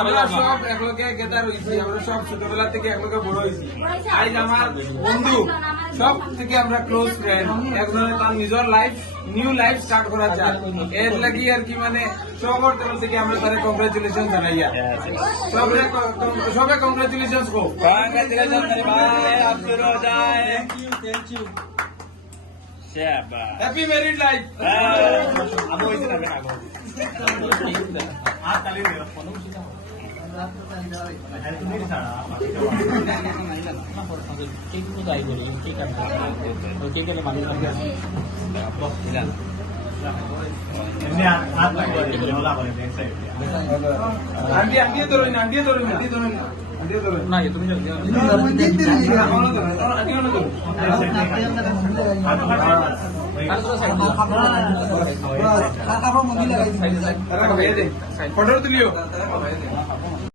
আমরা সব একলগে গেদার হয়েছি, আমরা সব ছোটবেলা থেকে একলগে বড় হয়েছি। আজ আমার বন্ধু সব থেকে আমরা ক্লোজ ফ্রেন্ড, একজনের তার নিজের লাইফ নিউ লাইফ স্টার্ট করা যায়, এর লাগি আর কি মানে সবার তরফ থেকে আমরা তারে কংগ্রেচুলেশন জানাইয়া সবে কংগ্রেচুলেশন কো Congratulations मेरे भाई, आप शुरू हो जाए। Thank you. शाबाश। Happy married life. अब वो इसे लगे ना को। हाथ ताली दे। है तो नहीं साड़ा। केक को जाई बोली केक करना तो केक के लिए मालूम लग गया इन्हें हाथ लगा दे, लोला बोले देख से। আন্টি আন্টি ধরুন আন্টি ধরুন আন্টি ধরুন আন্টি ধরুন ना ये तुम जल्दी এখনো ধরুন আন্টি এখনো ধরুন তারা ভাইয়া দে ফটো তুলিও